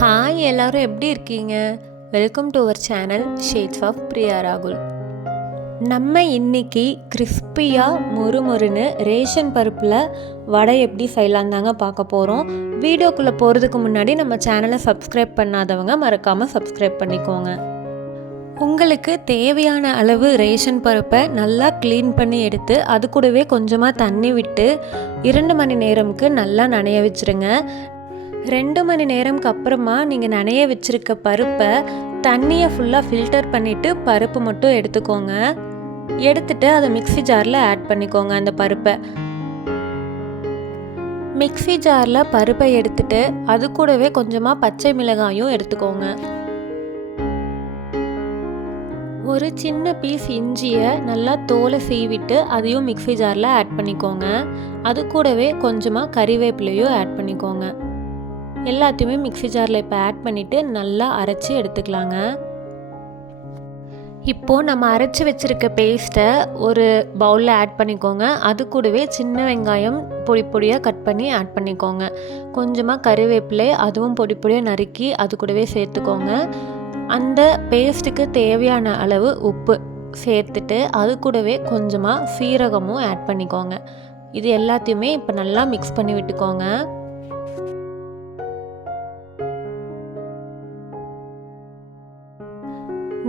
Hi எல்லாரும் எப்படி இருக்கீங்க? Welcome to our channel shades of Priya ராகுல். நம்ம இன்னைக்கு கிறிஸ்பியாக மொறுமொறுன்னு ரேஷன் பருப்பில் வடை எப்படி செய்யலாம் தாங்க பார்க்க போகிறோம். வீடியோக்குள்ளே போகிறதுக்கு முன்னாடி நம்ம சேனலை சப்ஸ்கிரைப் பண்ணாதவங்க மறக்காமல் சப்ஸ்கிரைப் பண்ணிக்கோங்க. உங்களுக்கு தேவையான அளவு ரேஷன் பருப்பை நல்லா க்ளீன் பண்ணி எடுத்து அது கூடவே கொஞ்சமாக தண்ணி விட்டு 2 மணி நேரமுக்கு நல்லா நனைய வச்சுருங்க. 2 மணி நேரம்க்கு அப்புறமா நீங்கள் நனைய வச்சுருக்க பருப்பை தண்ணியை ஃபுல்லாக ஃபில்டர் பண்ணிவிட்டு பருப்பு மட்டும் எடுத்துக்கோங்க. எடுத்துட்டு அதை மிக்ஸி ஜாரில் ஆட் பண்ணிக்கோங்க. அந்த பருப்பை மிக்ஸி ஜாரில் பருப்பை எடுத்துட்டு அது கூடவே கொஞ்சமாக பச்சை மிளகாயும் எடுத்துக்கோங்க. ஒரு சின்ன பீஸ் இஞ்சியை நல்லா தோலை சீவிட்டு அதையும் மிக்ஸி ஜாரில் ஆட் பண்ணிக்கோங்க. அது கூடவே கொஞ்சமாக கறிவேப்பிலையும் ஆட் பண்ணிக்கோங்க. எல்லாத்தையுமே மிக்ஸி ஜாரில் இப்போ ஆட் பண்ணிவிட்டு நல்லா அரைச்சி எடுத்துக்கலாங்க. இப்போது நம்ம அரைச்சி வச்சுருக்க பேஸ்ட்டை ஒரு பவுலில் ஆட் பண்ணிக்கோங்க. அது கூடவே சின்ன வெங்காயம் பொடி பொடியாக கட் பண்ணி ஆட் பண்ணிக்கோங்க. கொஞ்சமாக கறிவேப்பிலை அதுவும் பொடி பொடியாக நறுக்கி அது கூடவே சேர்த்துக்கோங்க. அந்த பேஸ்ட்டுக்கு தேவையான அளவு உப்பு சேர்த்துட்டு அது கூடவே கொஞ்சமாக சீரகமும் ஆட் பண்ணிக்கோங்க. இது எல்லாத்தையுமே இப்போ நல்லா மிக்ஸ் பண்ணி விட்டுக்கோங்க.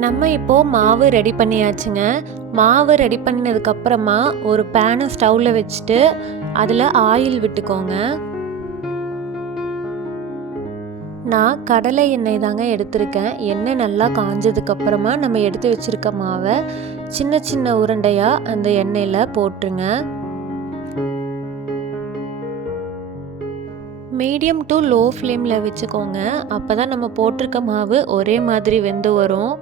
நம்ம இப்போது மாவு ரெடி பண்ணியாச்சுங்க. மாவு ரெடி பண்ணினதுக்கப்புறமா ஒரு பேனை ஸ்டவ்வில் வச்சுட்டு அதில் ஆயில் விட்டுக்கோங்க. நான் கடலை எண்ணெய் தாங்க எடுத்திருக்கேன். எண்ணெய் நல்லா காஞ்சதுக்கப்புறமா நம்ம எடுத்து வச்சுருக்க மாவை சின்ன சின்ன உருண்டையாக அந்த எண்ணெயில் போட்டுருங்க. மீடியம் டு லோ ஃப்ளேமில் வச்சுக்கோங்க. அப்போ தான் நம்ம போட்டிருக்க மாவு ஒரே மாதிரி வெந்து வரும்.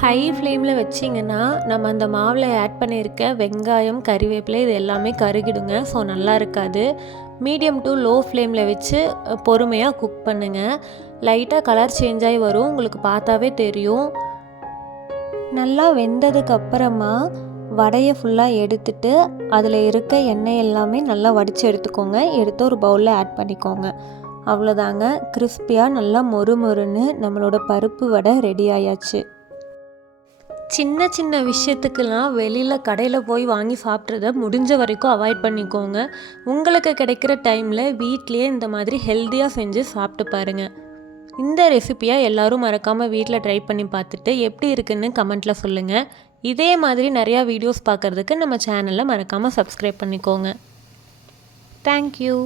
ஹை ஃப்ளேமில் வச்சிங்கன்னா நம்ம அந்த மாவில் ஆட் பண்ணியிருக்க வெங்காயம் கறிவேப்பிலை இது எல்லாமே கருகிடுங்க. ஸோ நல்லா இருக்காது. மீடியம் டு லோ ஃப்ளேமில் வச்சு பொறுமையாக குக் பண்ணுங்கள். லைட்டாக கலர் சேஞ்ச் ஆகி வரும், உங்களுக்கு பார்த்தாவே தெரியும். நல்லா வெந்ததுக்கப்புறமா வடையை ஃபுல்லாக எடுத்துட்டு அதில் இருக்க எண்ணெய் எல்லாமே நல்லா வடித்து எடுத்துக்கோங்க. எடுத்து ஒரு பவுலில் ஆட் பண்ணிக்கோங்க. அவ்வளோதாங்க, கிறிஸ்பியாக நல்லா மொறுமொறுன்னு நம்மளோட பருப்பு வடை ரெடி ஆயாச்சு. சின்ன சின்ன விஷயத்துக்கெல்லாம் வெளியில் கடையில் போய் வாங்கி சாப்பிட்றத முடிஞ்ச வரைக்கும் அவாய்ட் பண்ணிக்கோங்க. உங்களுக்கு கிடைக்கிற டைமில் வீட்லேயே இந்த மாதிரி ஹெல்த்தியாக செஞ்சு சாப்பிட்டு பாருங்கள். இந்த ரெசிப்பியை எல்லோரும் மறக்காமல் வீட்டில் ட்ரை பண்ணி பார்த்துட்டு எப்படி இருக்குன்னு கமெண்ட்டில் சொல்லுங்கள். இதே மாதிரி நிறையா வீடியோஸ் பார்க்குறதுக்கு நம்ம சேனலை மறக்காமல் சப்ஸ்கிரைப் பண்ணிக்கோங்க. தேங்க்யூ.